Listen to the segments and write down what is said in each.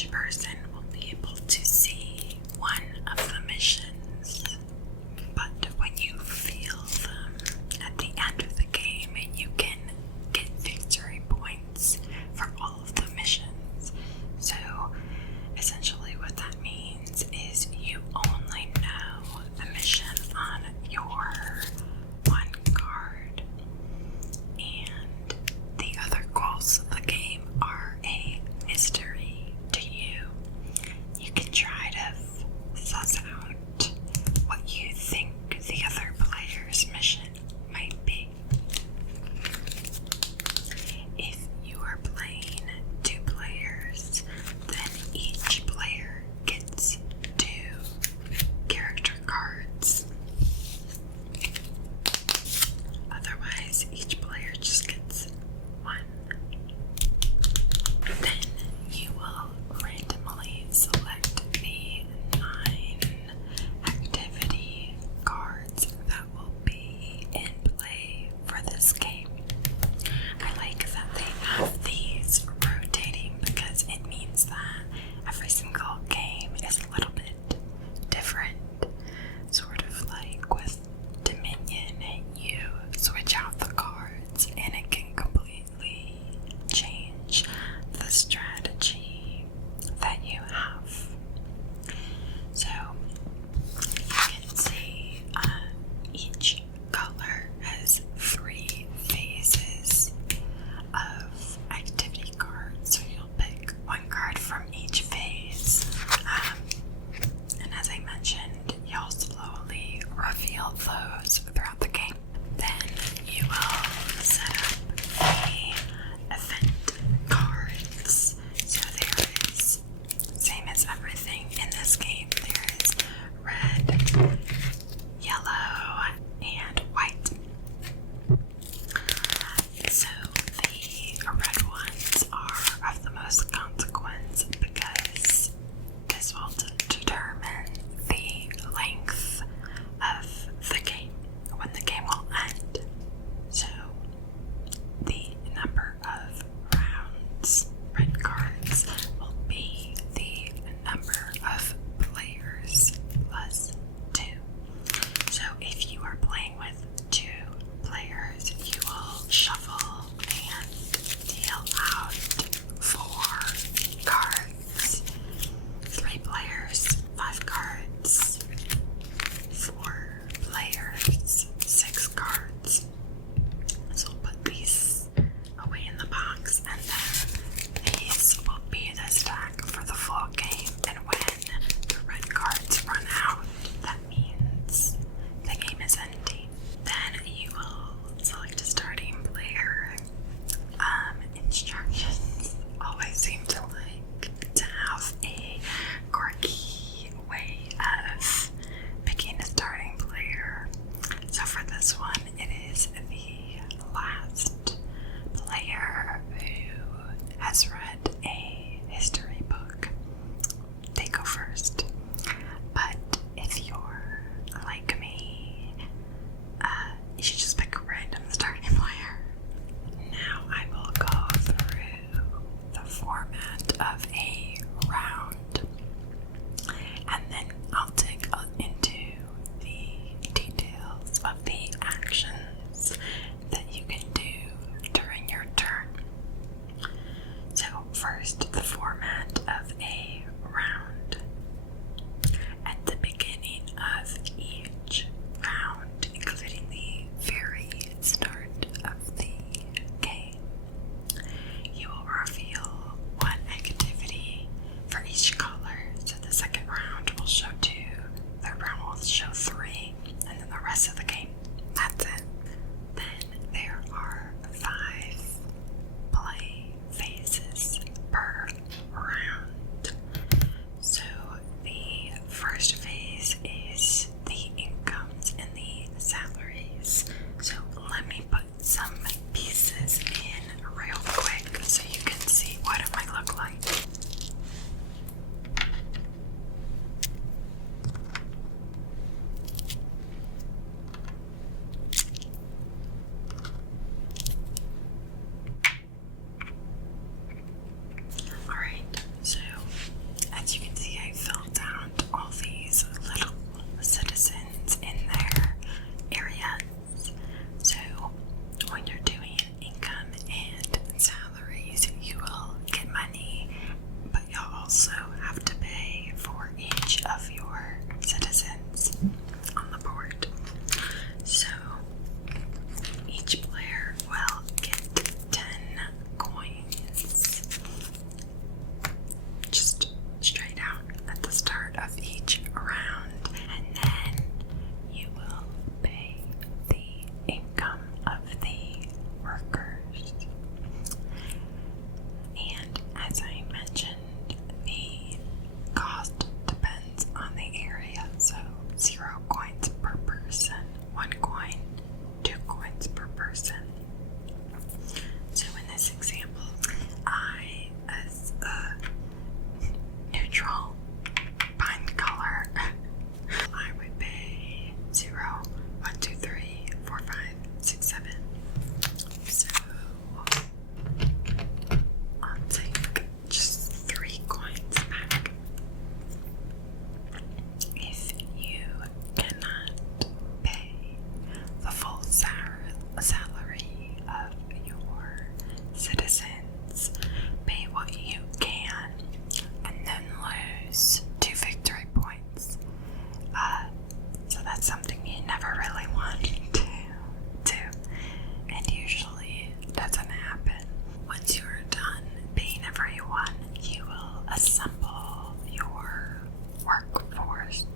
each person will be able to see one of the missions. But when you feel them at the end of the game, you can get victory points for all of the missions. So essentially what that means is you only know the mission on your one card, and the other goals of the game are a mystery to you. also have to pay for each of your citizens on the board. So each player will get 10 coins just straight out at the start of each round, and then you will pay the income of the workers. And as I mentioned, the cost depends on the area, so 0 coins per person, 1 coin, 2 coins per person. So in this example, I, as a neutral pine color, I would pay 0, 1, 2, 3, 4, 5, 6, 7. So I'll take just 3 coins back. If you cannot pay the full salary of your citizens, pay what you can and then lose 2 victory points. So that's something you never really want to do, and usually doesn't happen. Once you're done paying everyone, you will assemble your workforce.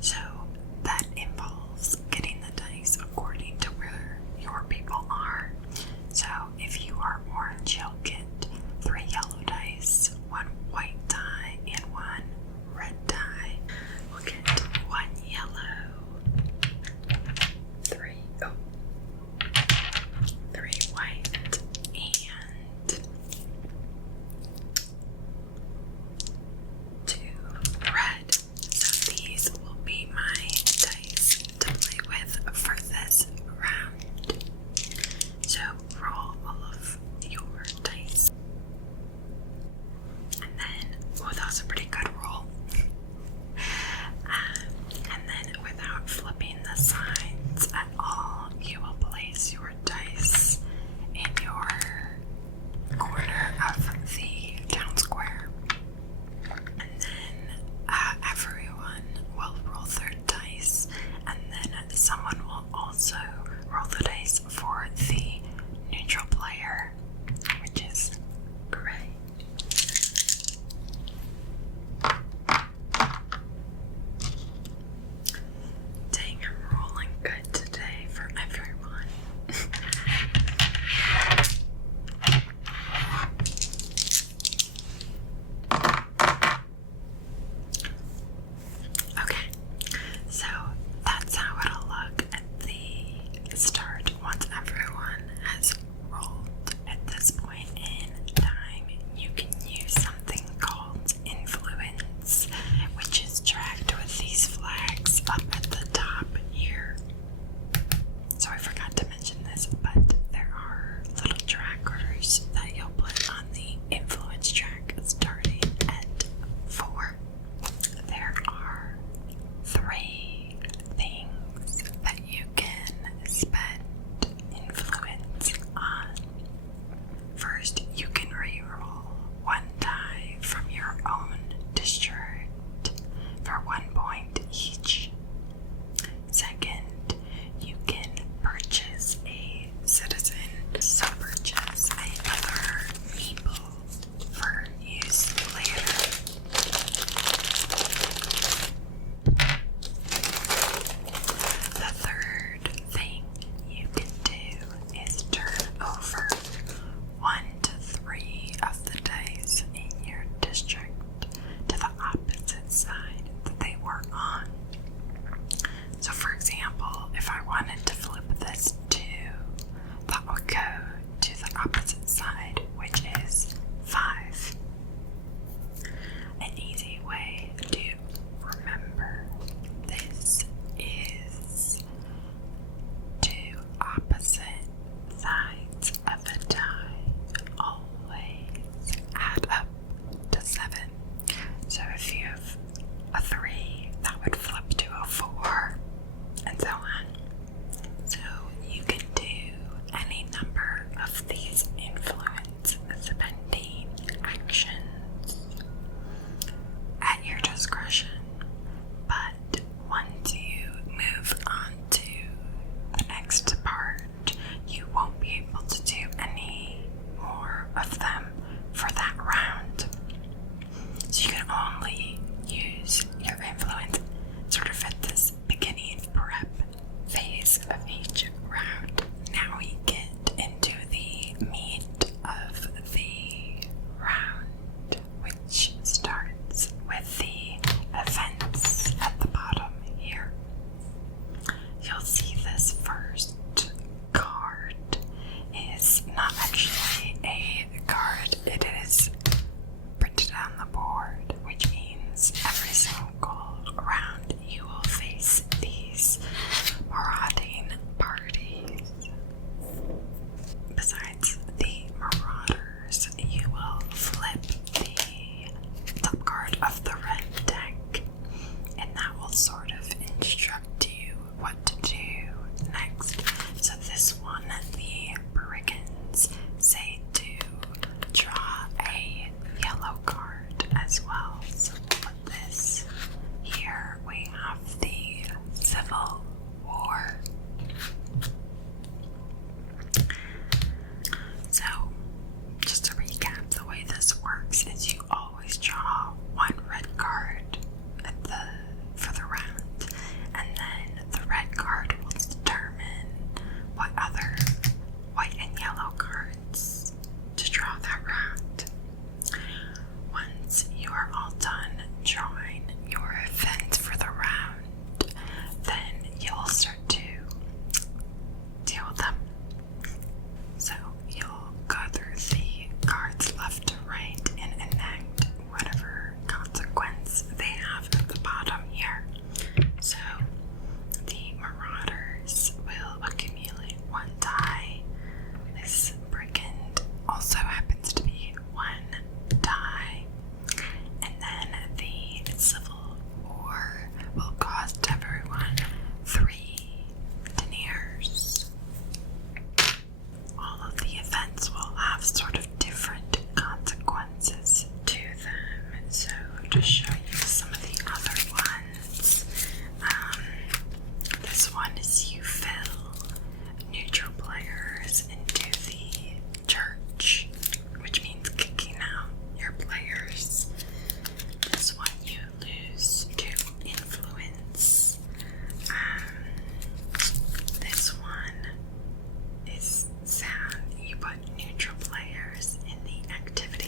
So that involves getting the dice according to where your people are. So if you are orange, you'll get 3 yellow dice, 1 white die, and 1 red die. We'll get 1 yellow, 3 white, and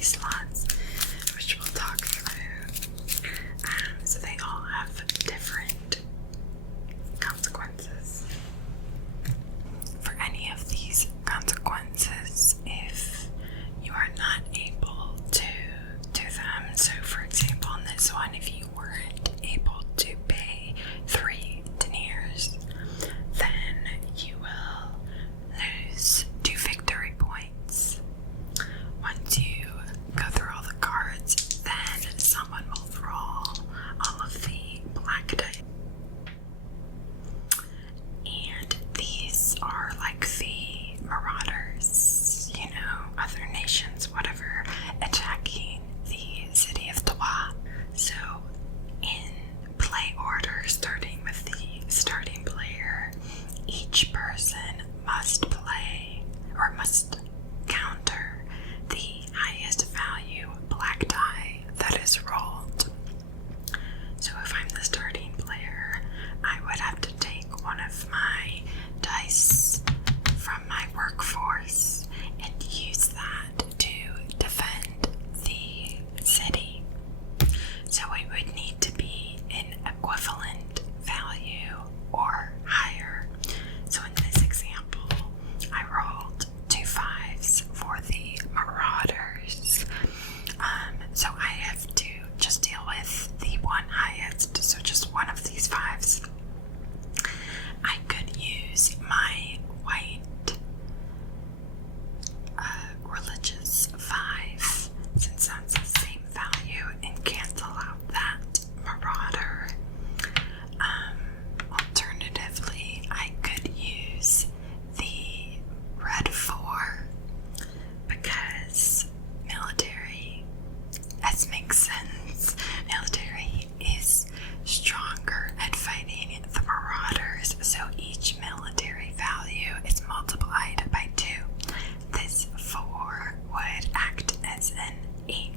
slots, which we'll talk through. So they all have different consequences. For any of these consequences, if you are not able to do them, so for example on this one, if you weren't able to pay 3 deniers, then you will lose 2 victory points. Once you go through all the cards, then someone will draw all of the black dice. And these are like the marauders, you know, other nations, whatever, attacking the city of Tawa. So in play order, starting with the starting player, each person must play or must counter the highest value black die that is rolled. So if I'm the starting player, I would have to take one of my dice from my workforce and use that to defend the city. So it would need to be an equivalent value or higher. So in this example, I rolled 2 5s for the marauders. So I have to just deal with the one highest, so just one of these 5s. I could use my white religious 5, since that's the same value, and cancel out that marauder. Alternatively, I could use the red 4, because military, as makes sense, military is stronger at fighting the marauders, so each military value is multiplied by 2. This 4 would act as an 8.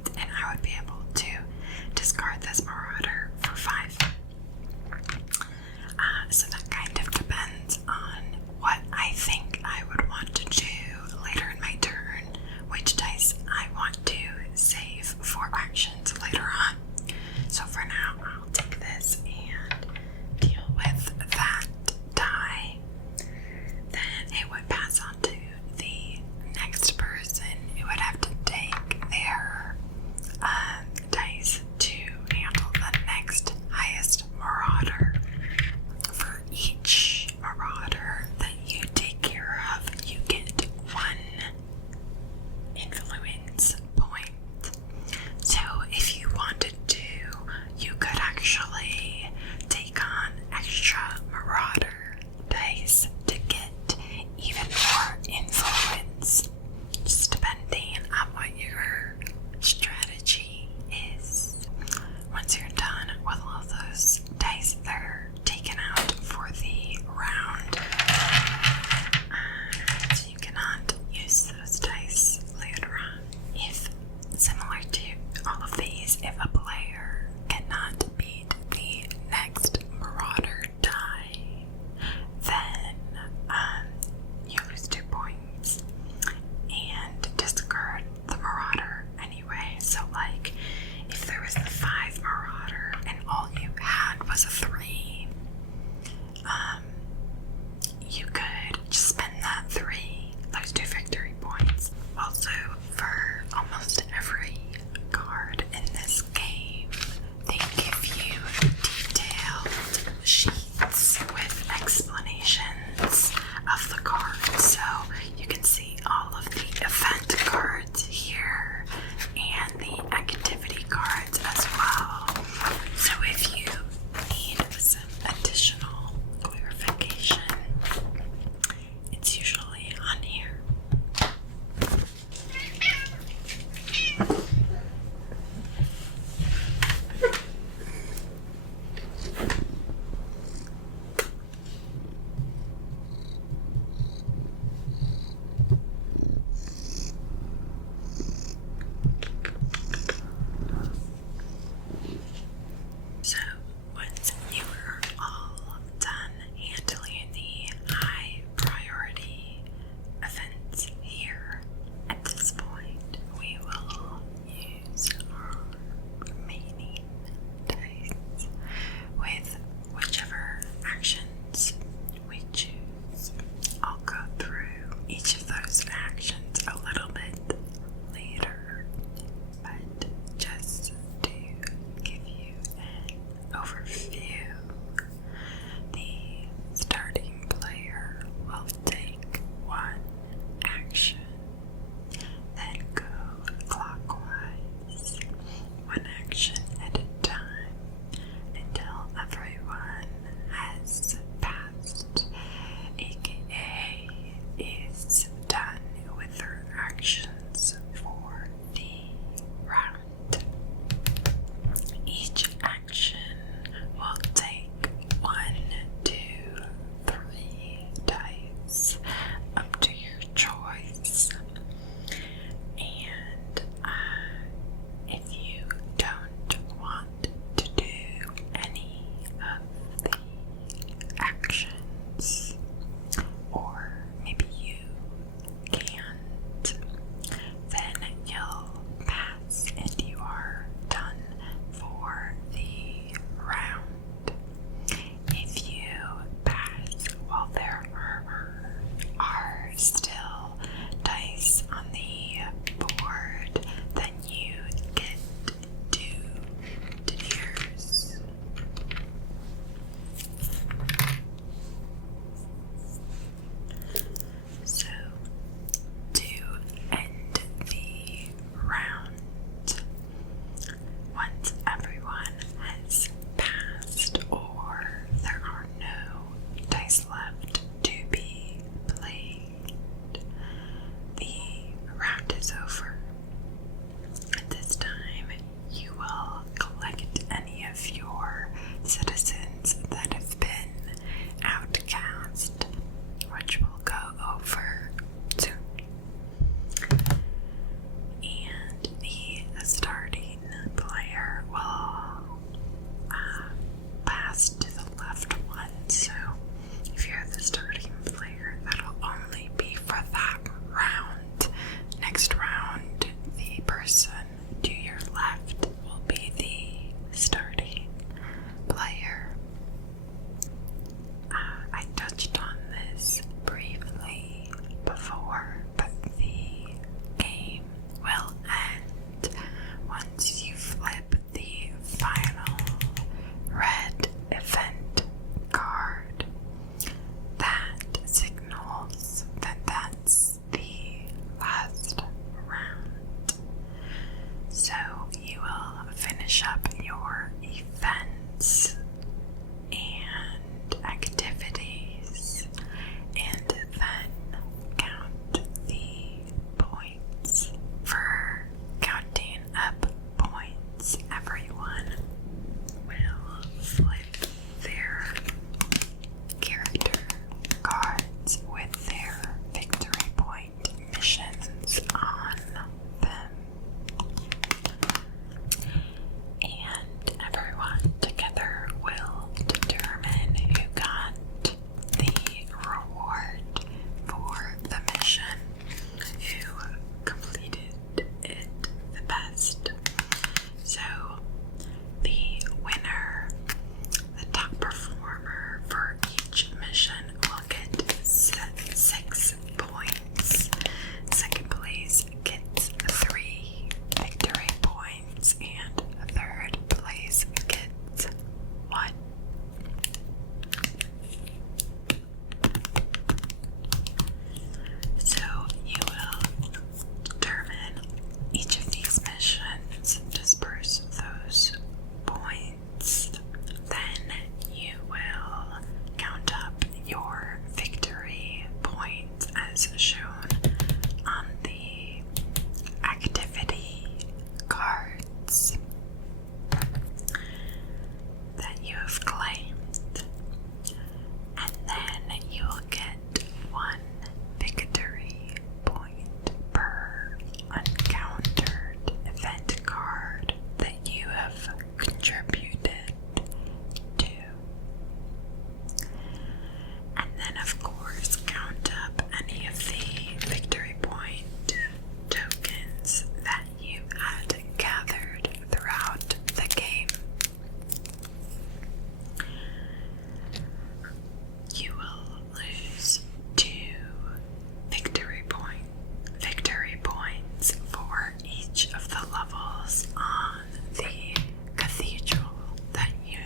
details on the cathedral that you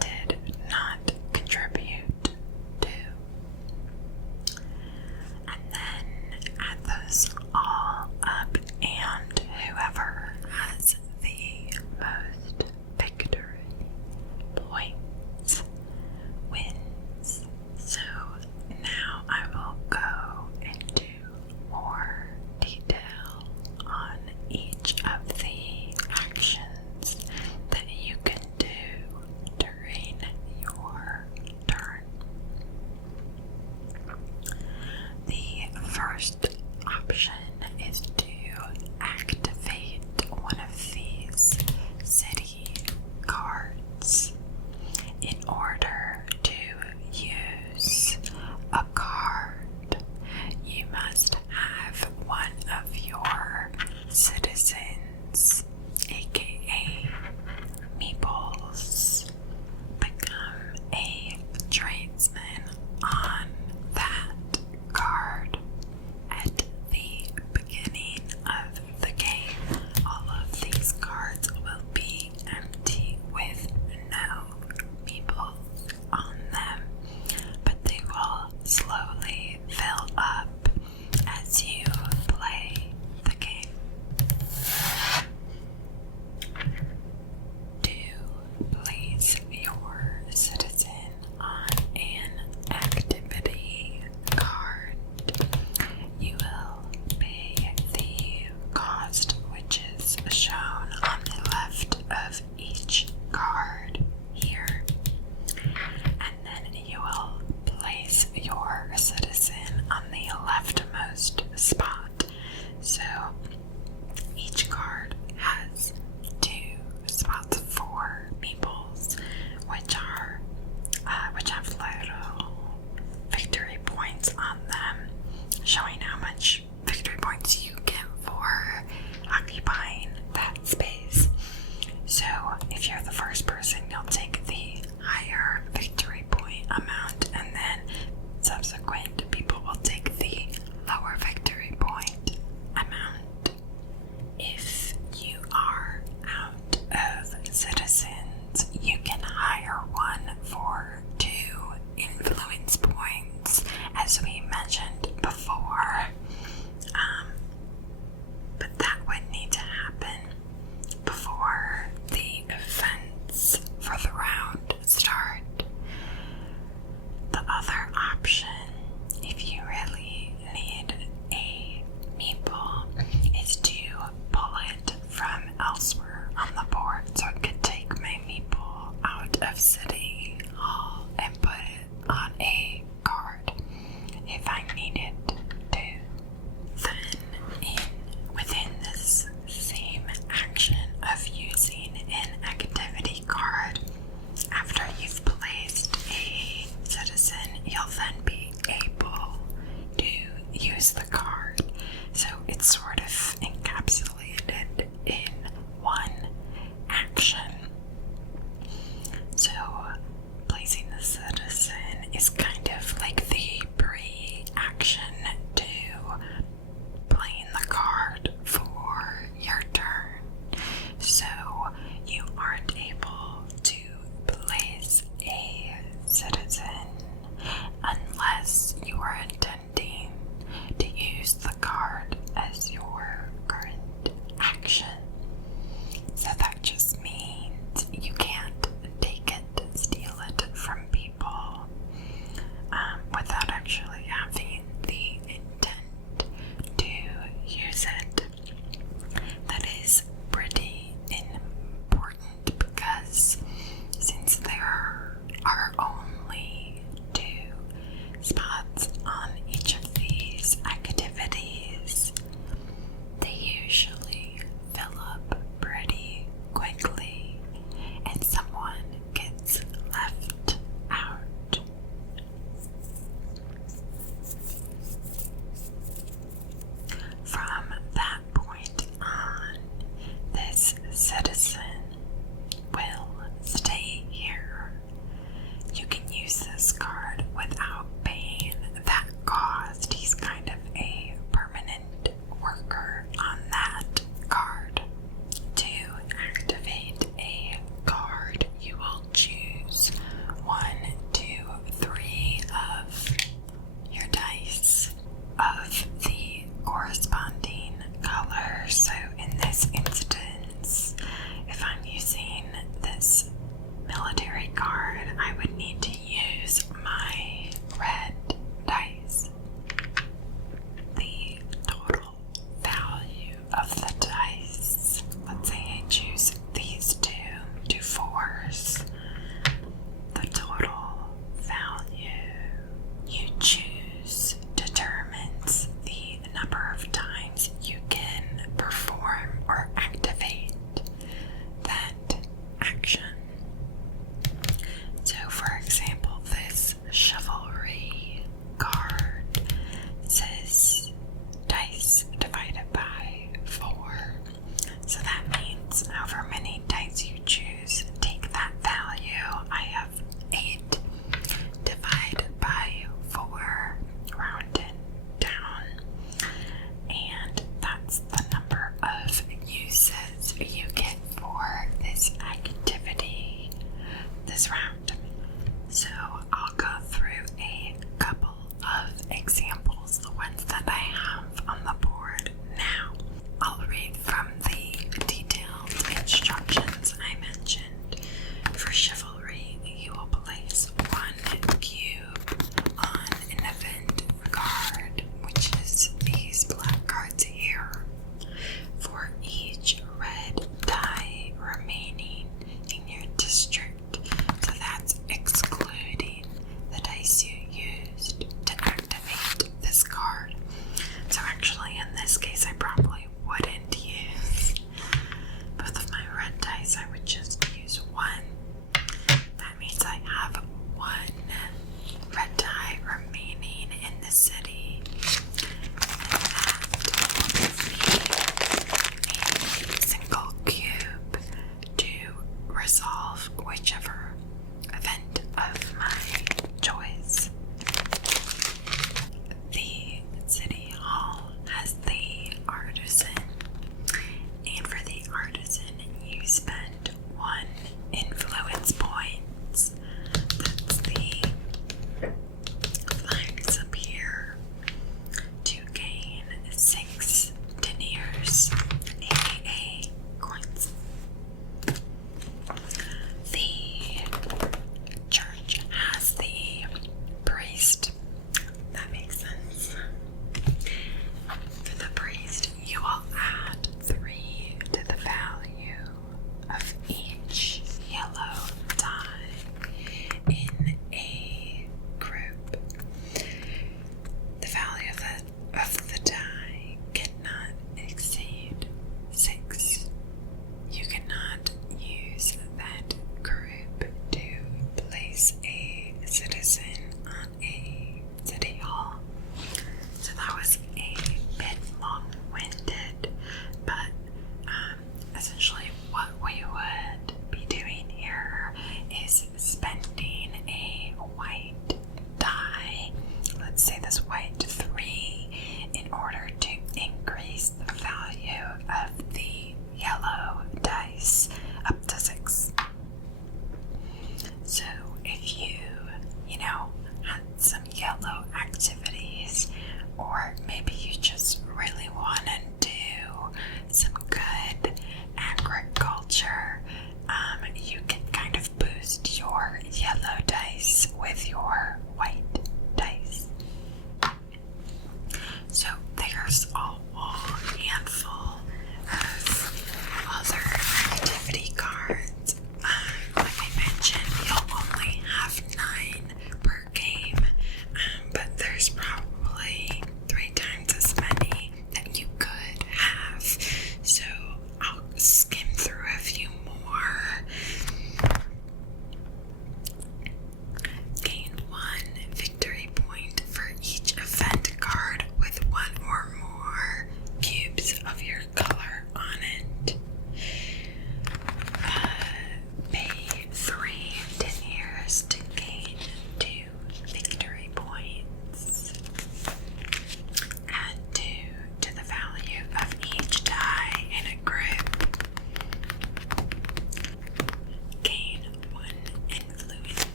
did not contribute to. And then add those all up, and whoever has the most victory points wins. So now I will go into more detail on each of the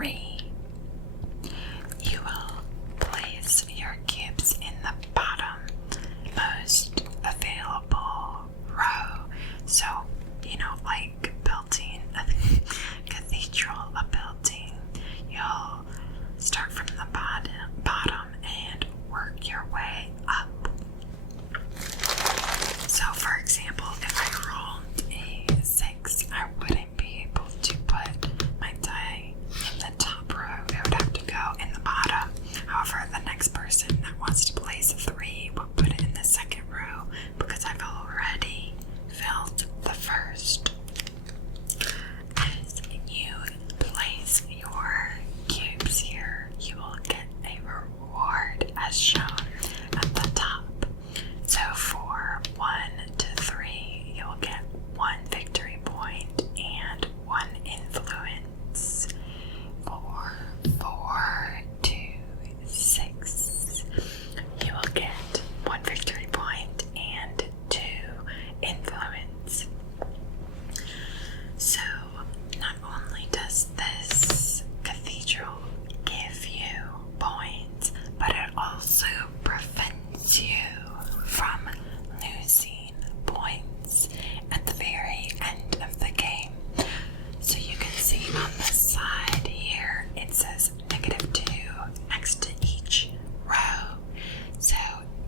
3, you will place your cubes in the bottom most available row. So, like building a cathedral, a building, you'll start from the bottom and work your way up. So, for example, if I rolled a 6, I wouldn't be able to put my die in the top row. It would have to go in the bottom. However, the next person that wants to place a 3 will put it in the second row because I've already filled the first. As you place your cubes here, you will get a reward as shown at the top. So for 1 to 3, you'll get 1 victory point and 1 influence. For 4 to 6, you will get 1 victory point and 2 influence. So not only does this cathedral give you points, but it also prevents you from losing points at the very end of the game. So you can see on the side here it says -2 next to each row. So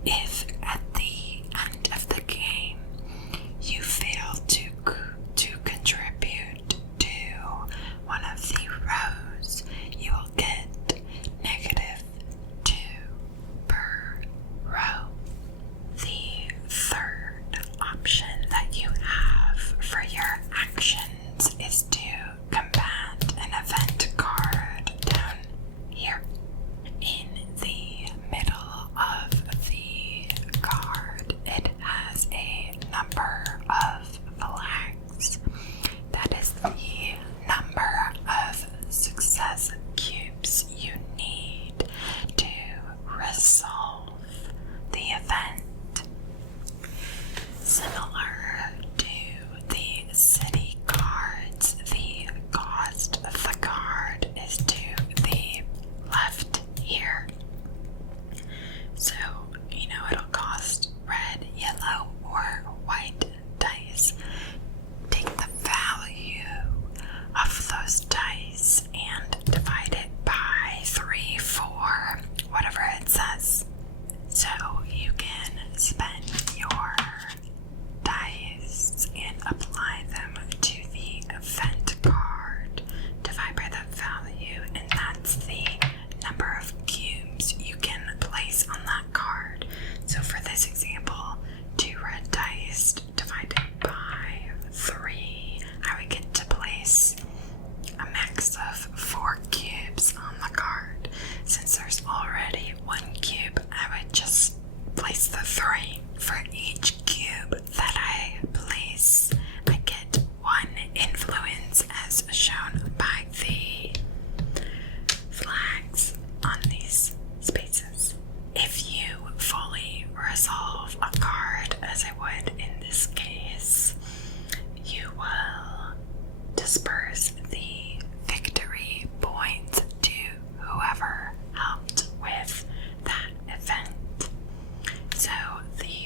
if at the end of the game you fail to contribute to one of the rows, you will get -2 per row. The third option that you have for your actions is to command an event card down here. In the middle of the card, it has a number of flags. That is the number of success cubes you need to resolve the event. Similar to the city cards, the cost of the card is to the left here. So, it'll cost red, yellow, or white dice. Take the value of those dice and divide it by 3, 4, whatever it says. So you can spend your dice and apply them to the event card, divide by the value, and that's the number of cubes you can place on that card. So for this example, 2 red dice divided by 3, I would get to place a max of 4 cubes on the card. Since there's already 1 cube, I would just place the 3. For each cube that I place, I get 1 influence as shown by the flags on these spaces. If you fully resolve a card, as I would in this case, you will disperse the victory points to whoever helped with that event. So the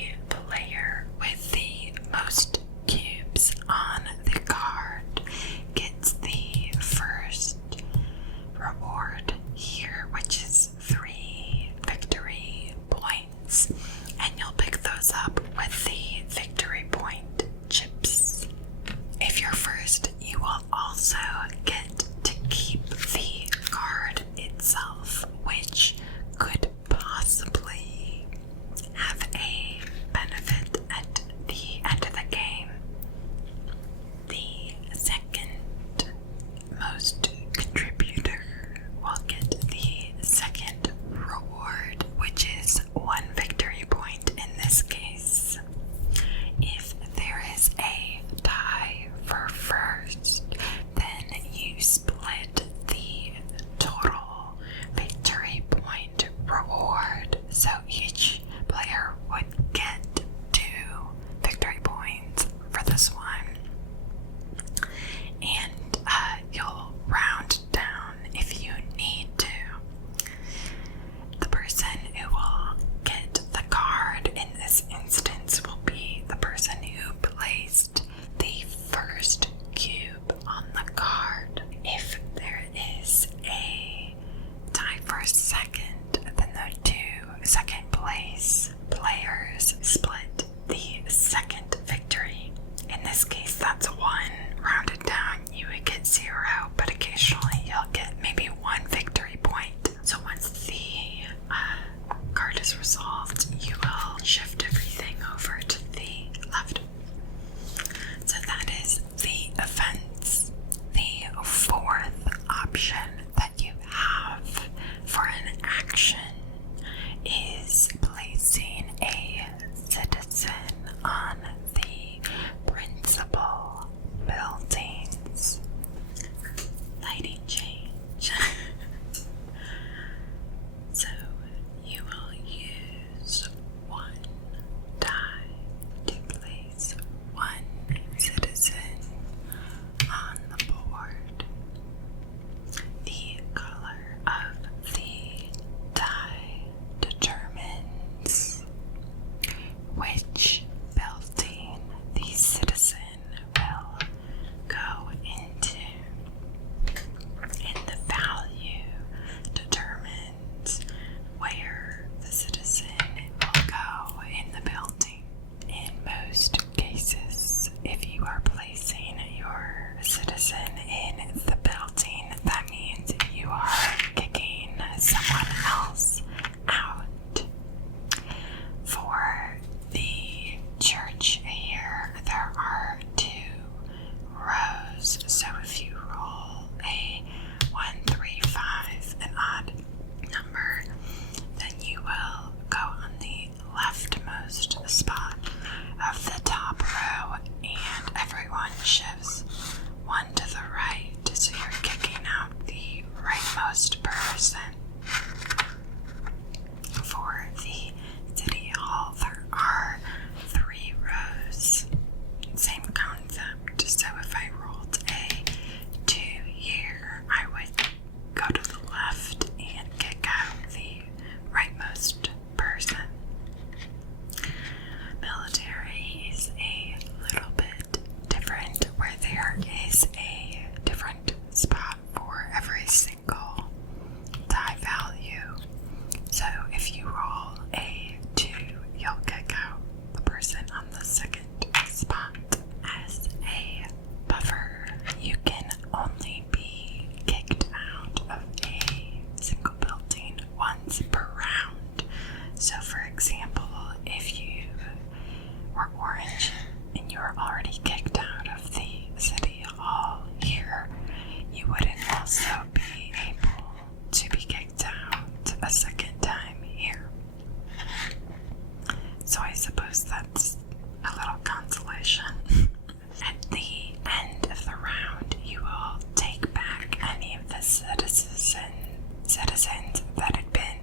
cost person. For the City Hall, there are 3 rows. Same concept. So if I rolled a 2 here, I would go to the left and kick out the rightmost person. Military is a little bit different, where there is a different spot for every single die value. So if you roll a 2, you'll kick out the person on the second spot. As a buffer, you can only be kicked out of a single building once per round. So for example, if you were orange and you were already kicked out of the City Hall here, you wouldn't also be able to be kicked out a second time here. So I suppose that's a little consolation. At the end of the round, you will take back any of the citizens that had been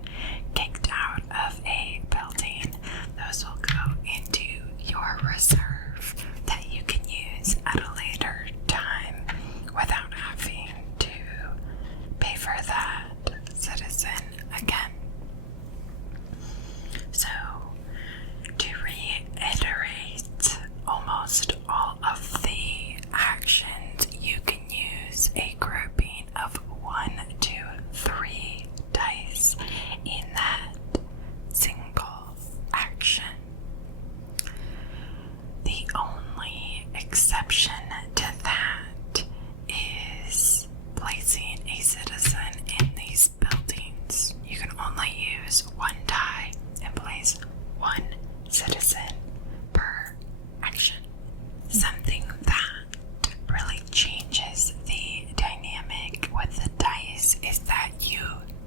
kicked out of a building. Those will go into your reserve that you can use at a later time without having to pay for that citizen again. So, to reiterate, almost all of the actions, you can use a grouping of 1 to 3 dice in that single action. The only exception to that is placing a citizen in these buildings. You can only use 1 die and place 1 citizen per action. Something that really changes the dynamic with the dice is that you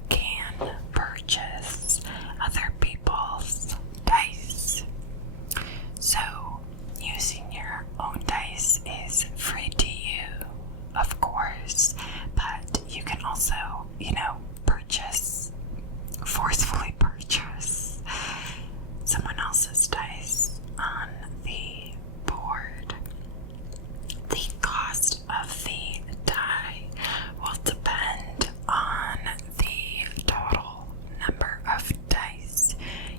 can purchase other people's dice. So, using your own dice is free to you, of course, but you can also, forcefully purchase someone else's dice on the board. The cost of the die will depend on the total number of dice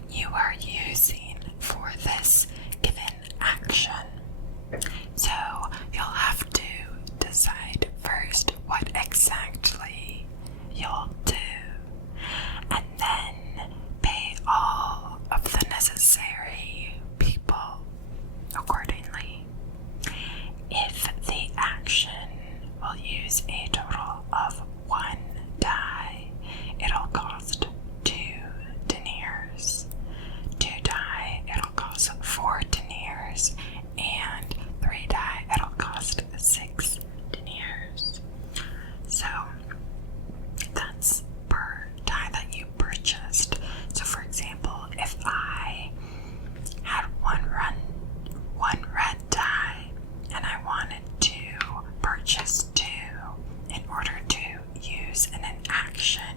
you are using for this given action. So you'll have to decide first what exactly you'll do, and then pay all of the necessary people accordingly. If the action will use a total of 1 die, it'll cost 2 deniers. 2 die, it'll cost 4 deniers, and 3 die, it'll cost 6 deniers. So that's per die that you purchased. So for example, if I had one red die and I wanted to purchase 2 in order to use in an action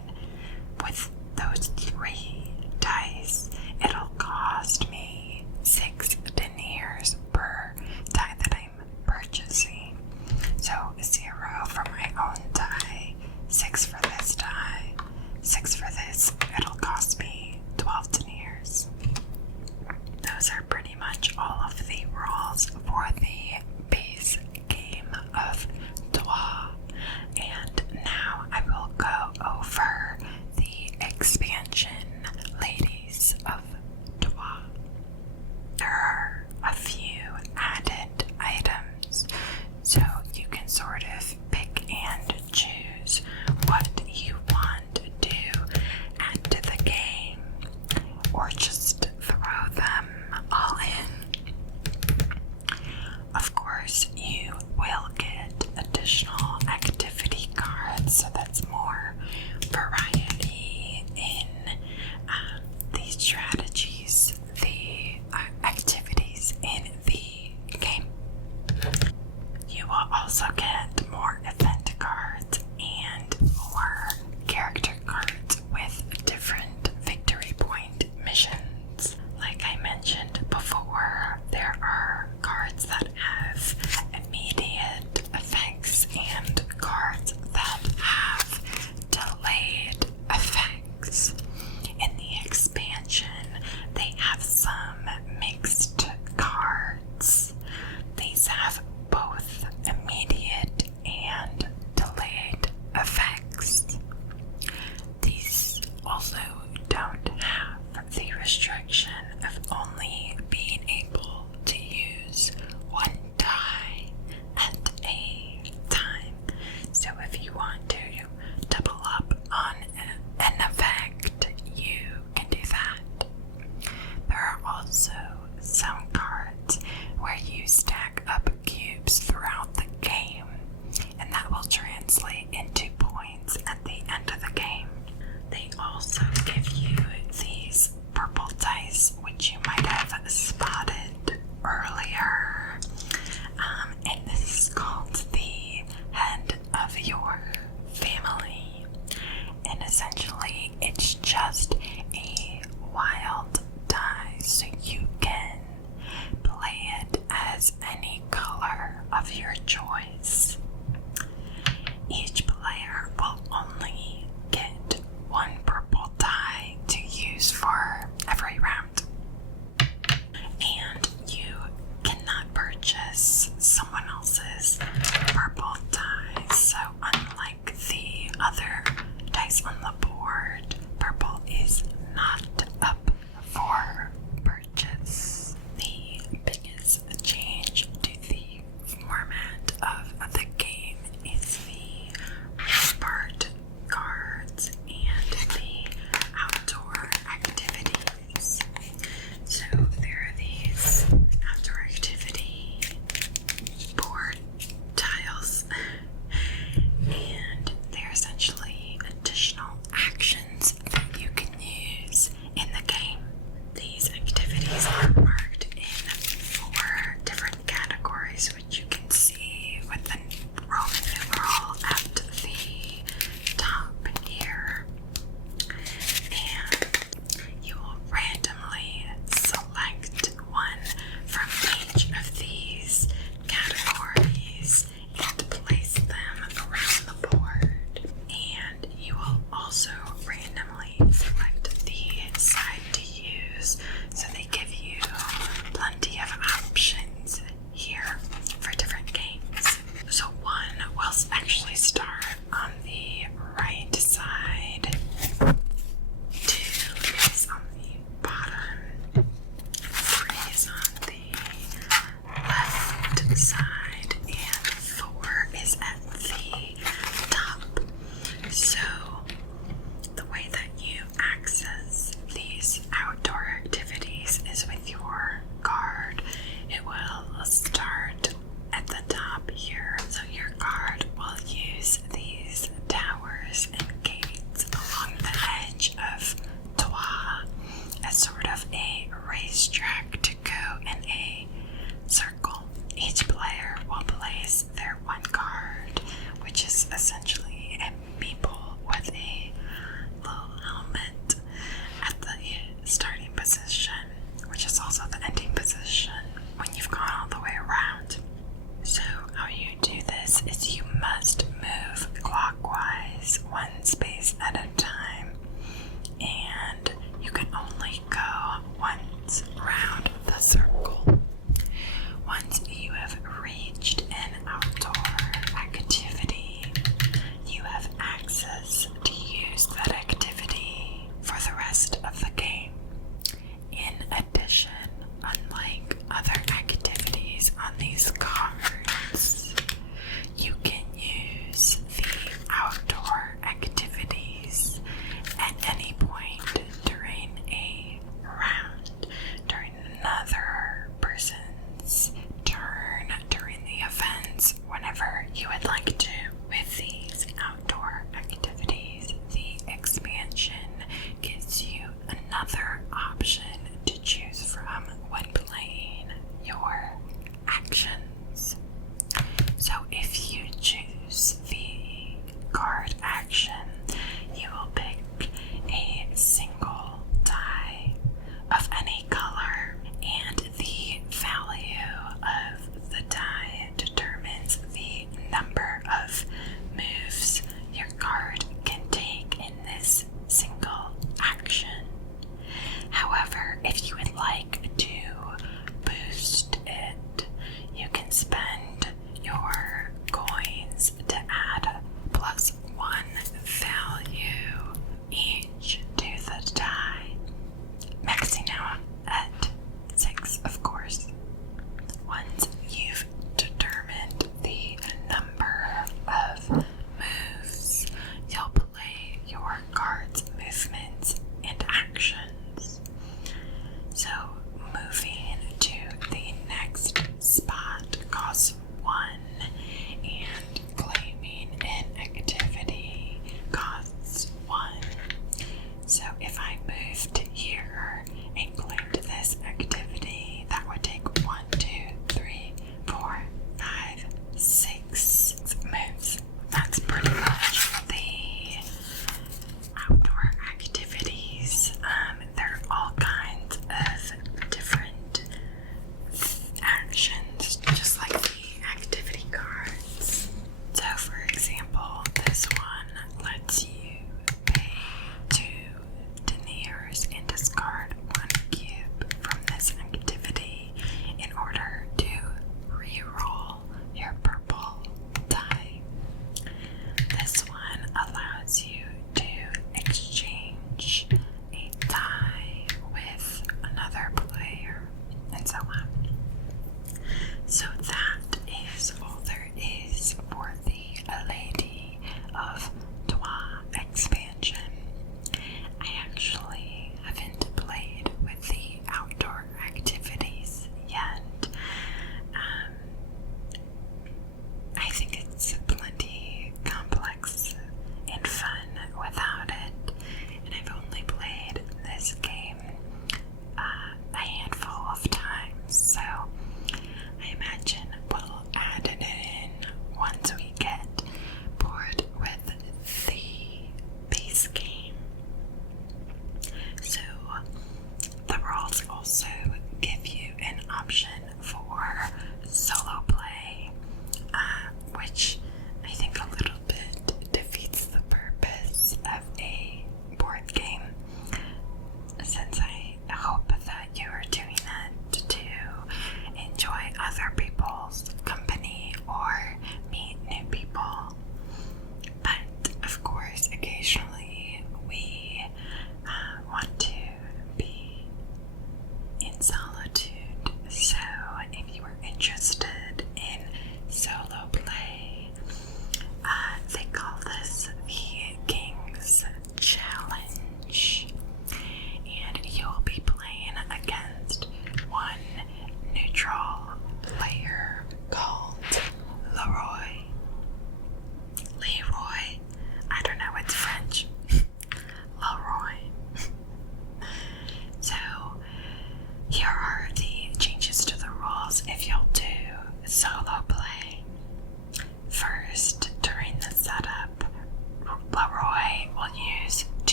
with those 3 dice, it'll cost me 6 deniers per die that I'm purchasing. So 0 for my own die, 6 for this die, 6 for this, it'll cost me 12 deniers. Those are pretty much all of the rules for the base game of Dwa. And now I will go over the expansion and essentially it's just a wild die, so you can play it as any color of your choice. Each player will only get one purple die to use for every round, and you cannot purchase someone else's purple die. So unlike the other dice on the board, purple is not up for purchase. The biggest change to the format of the game is the part cards and the outdoor activities. So there are these outdoor activity board tiles, and they're essentially additional actions that you can use in the game. These activities are marked in 4 different categories, which you can see with the Roman numeral at the top here. And you will randomly select one from each of these categories and place them around the board. And you will also randomly select the side to use, so they give you plenty of options here for different games. So one will actually start on the right side, 2 is on the bottom, 3 is on the left side, and 4 is at the top. So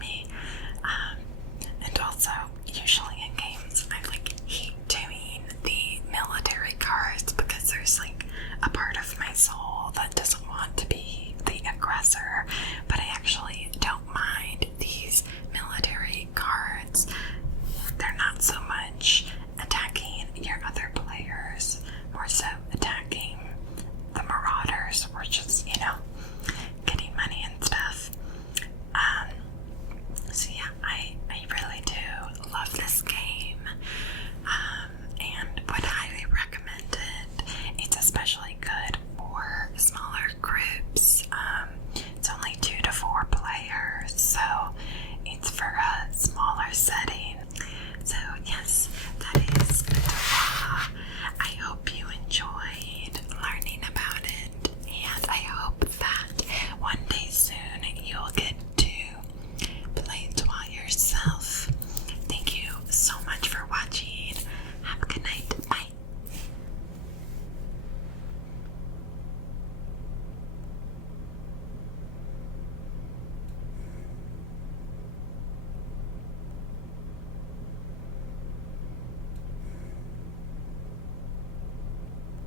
me. And also, usually in games, I like hate doing the military cards because there's like a part of my soul that doesn't want to be the aggressor